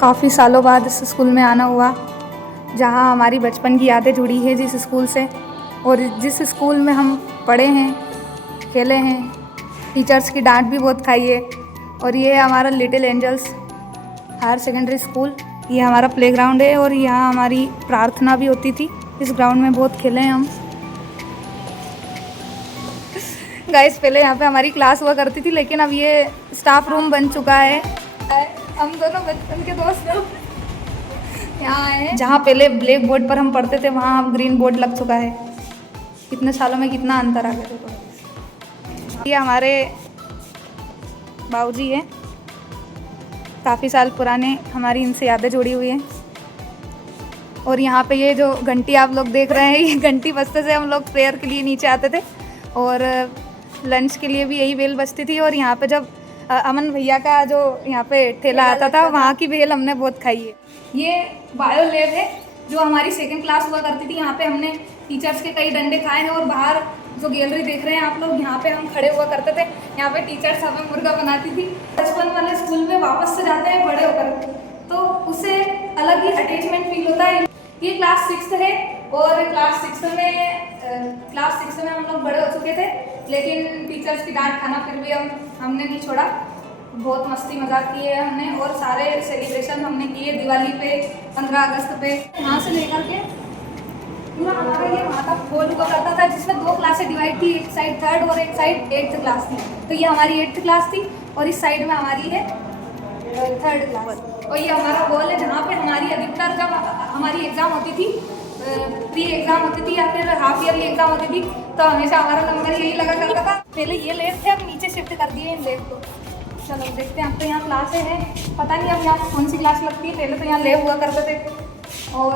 काफ़ी सालों बाद इस स्कूल में आना हुआ जहाँ हमारी बचपन की यादें जुड़ी है जिस स्कूल से, और जिस स्कूल में हम पढ़े हैं, खेले हैं, टीचर्स की डांट भी बहुत खाई है। और ये है हमारा little angels higher secondary school. ये हमारा प्लेग्राउंड है और यहाँ हमारी प्रार्थना भी होती थी। इस ग्राउंड में बहुत खेले हैं हम। गाइस, पहले यहाँ पे हमारी क्लास हुआ करती थी, लेकिन अब ये स्टाफ रूम बन चुका है। हम दोनों बचपन के दोस्त यहाँ आए हैं। जहाँ पहले ब्लैक बोर्ड पर हम पढ़ते थे, वहाँ अब ग्रीन बोर्ड लग चुका है। कितने सालों में कितना अंतर आ गया देखो। ये हमारे बाबूजी हैं, काफ़ी साल पुराने, हमारी इनसे यादें जुड़ी हुई हैं। और यहाँ पे ये जो घंटी आप लोग देख रहे हैं, ये घंटी बजते से हम लोग प्रेयर के लिए नीचे आते थे, और लंच के लिए भी यही बेल बजती थी। और यहाँ पे जब अमन भैया का जो यहाँ पे ठेला आता था, वहाँ की बेल हमने बहुत खाई है। ये बायो लैब है जो हमारी सेकंड क्लास हुआ करती थी। यहाँ पे हमने टीचर्स के कई डंडे खाए हैं। और बाहर जो गैलरी देख रहे हैं आप लोग, यहाँ पे हम खड़े हुआ करते थे। यहाँ पे टीचर्स हमें मुर्गा बनाती थी। बचपन वाले स्कूल में वापस से जाते हैं बड़े होकर, तो उससे अलग ही अटैचमेंट फील होता है। ये क्लास 6 है और क्लास 6 में हम लोग बड़े हो चुके थे, लेकिन टीचर्स की डांट खाना फिर भी हमने नहीं छोड़ा। बहुत मस्ती मजाक किए हमने, और सारे सेलिब्रेशन हमने किए दिवाली पे, 15 अगस्त पे। यहाँ से लेकर के पूरा हमारा ये माता हॉल हुआ करता था, जिसमें 2 क्लासें डिवाइड थी, एक साइड 3rd और एक साइड 8th क्लास थी। तो ये हमारी 8th क्लास थी और इस साइड में हमारी है 3rd क्लास। और ये हमारा हॉल है जहाँ पे हमारी अधिकतर जब हमारी एग्ज़ाम होती थी, प्री एग्ज़ाम होती थी या फिर हाफ ईयरली एग्ज़ाम होती थी, तो हमेशा हमारा नंबर यही लगा करता था। पहले ये लैब थे, अब नीचे शिफ्ट कर दिए इन लैब को। चलो देखते हैं। अब तो यहाँ क्लासें हैं, पता नहीं अब यहाँ कौन सी क्लास लगती है। पहले तो यहाँ लैब हुआ करते थे। और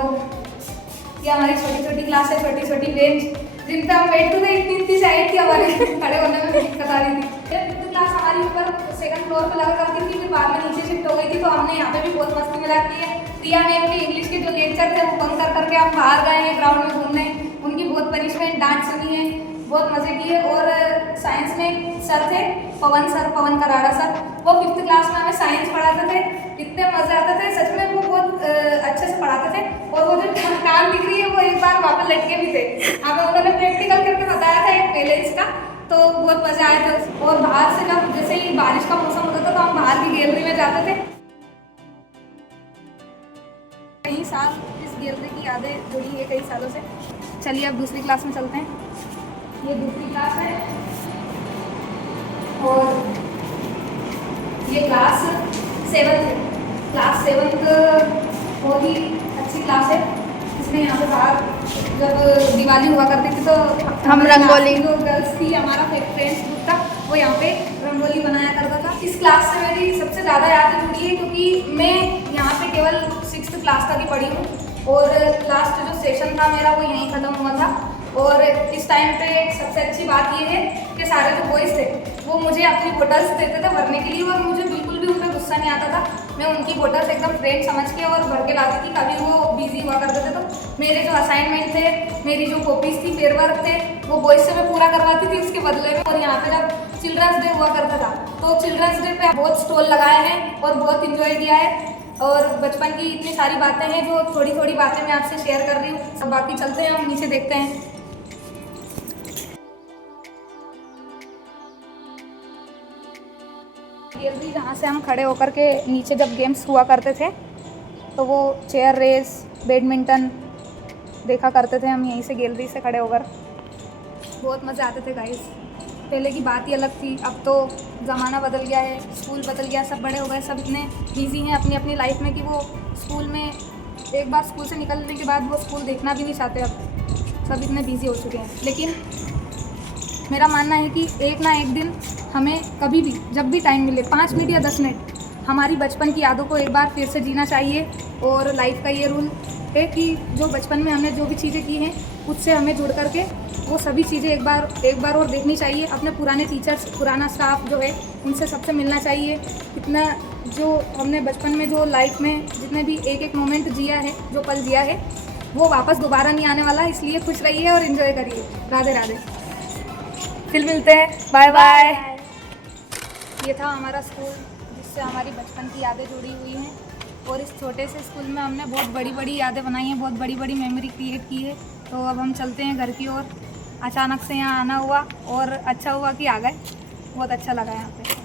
ये हमारी छोटी छोटी क्लासें, छोटी छोटी बेंच जिन पर हम बैठते थे। इतनी साइड थी हमारे खड़े होने में दिक्कत आ रही थी। 5th क्लास हमारी ऊपर 2nd फ्लोर पर लगा करती थी, फिर बाद में नीचे शिफ्ट हो गई थी। तो हमने यहाँ पे भी बहुत मस्ती मजाक की है। प्रिया मैम के इंग्लिश के जो लेक्चर थे वो बंद करके हम बाहर गए हैं ग्राउंड में घूमने। उनकी बहुत पनिशमेंट, डांट सुनी है, बहुत मज़े किए। और साइंस में सर थे पवन कराड़ा सर, वो 5th क्लास में हमें साइंस पढ़ाते थे। इतने मज़े आते थे सच में, वो बहुत अच्छे से पढ़ाते थे। और वो जो कान दिख रही है वो एक बार वहाँ पर लटके भी थे, हमें उन्होंने प्रैक्टिकल करके बताया था एक बैलेंस का, तो बहुत मज़ा आया था। और बाहर से जब जैसे ही बारिश का मौसम होता था तो हम बाहर की गैलरी में जाते थे। कई साल इस गैलरी की यादें जुड़ी है, कई सालों से। चलिए अब दूसरी क्लास में चलते हैं। ये दूसरी क्लास है और ये क्लास 7 है। क्लास 7 बहुत ही अच्छी क्लास है। इसमें यहाँ पे बाहर जब दिवाली हुआ करती थी तो हम रंगोली, जो गर्ल्स थी, हमारा फ्रेंड्स ग्रुप था, वो यहाँ पे रंगोली बनाया करता था। इस क्लास से मेरी सबसे ज़्यादा यादें जुड़ी है, क्योंकि मैं यहाँ पे केवल 6th क्लास तक ही पढ़ी हूँ। और लास्ट जो सेशन था मेरा वो यहीं ख़त्म हुआ था। और इस टाइम पे एक सबसे अच्छी बात ये है कि सारे जो बॉयज़ थे वो मुझे अपनी बोटल्स देते थे भरने के लिए, और मुझे बिल्कुल भी उन पर गुस्सा नहीं आता था। मैं उनकी बोटल्स एकदम फ्रेंड समझ के और भर के लाती थी। कभी वो बिजी हुआ करते थे तो मेरे जो असाइनमेंट थे, मेरी जो कॉपीज़ थी, पेपर वर्क थे, वो बॉयज़ से मैं पूरा करवाती थी उसके बदले में। और यहाँ पे जब चिल्ड्रंस डे हुआ करता था तो चिल्ड्रंस डे पे बहुत स्टॉल लगाए हैं और बहुत इंजॉय किया है। और बचपन की इतनी सारी बातें हैं जो थोड़ी थोड़ी बातें मैं आपसे शेयर कर रही हूँ। सब बाकी चलते हैं, हम नीचे देखते हैं। गैलरी जहाँ से हम खड़े होकर के नीचे जब गेम्स हुआ करते थे तो वो चेयर रेस, बैडमिंटन देखा करते थे हम यहीं से गैलरी से खड़े होकर। बहुत मज़े आते थे गाइस। पहले की बात ही अलग थी। अब तो ज़माना बदल गया है, स्कूल बदल गया, सब बड़े हो गए, सब इतने बिजी हैं अपनी अपनी लाइफ में कि वो स्कूल में एक बार स्कूल से निकलने के बाद वो स्कूल देखना भी नहीं चाहते। अब सब इतने बिजी हो चुके हैं। लेकिन मेरा मानना है कि एक ना एक दिन हमें कभी भी जब भी टाइम मिले, 5 मिनट या 10 मिनट, हमारी बचपन की यादों को एक बार फिर से जीना चाहिए। और लाइफ का ये रूल है कि जो बचपन में हमने जो भी चीज़ें की हैं उससे हमें जुड़ करके वो सभी चीज़ें एक बार और देखनी चाहिए। अपने पुराने टीचर्स, पुराना स्टाफ जो है उनसे सबसे मिलना चाहिए। इतना जो हमने बचपन में जो लाइफ में जितने भी एक मोमेंट जिया है, जो पल जिया है, वो वापस दोबारा नहीं आने वाला। इसलिए खुश रहिए और इन्जॉय करिए। राधे राधे। फिर मिलते हैं, बाय बाय। ये था हमारा स्कूल जिससे हमारी बचपन की यादें जुड़ी हुई हैं। और इस छोटे से स्कूल में हमने बहुत बड़ी बड़ी यादें बनाई हैं, बहुत बड़ी बड़ी मेमोरी क्रिएट की है। तो अब हम चलते हैं घर की ओर। अचानक से यहाँ आना हुआ और अच्छा हुआ कि आ गए, बहुत अच्छा लगा यहाँ पे।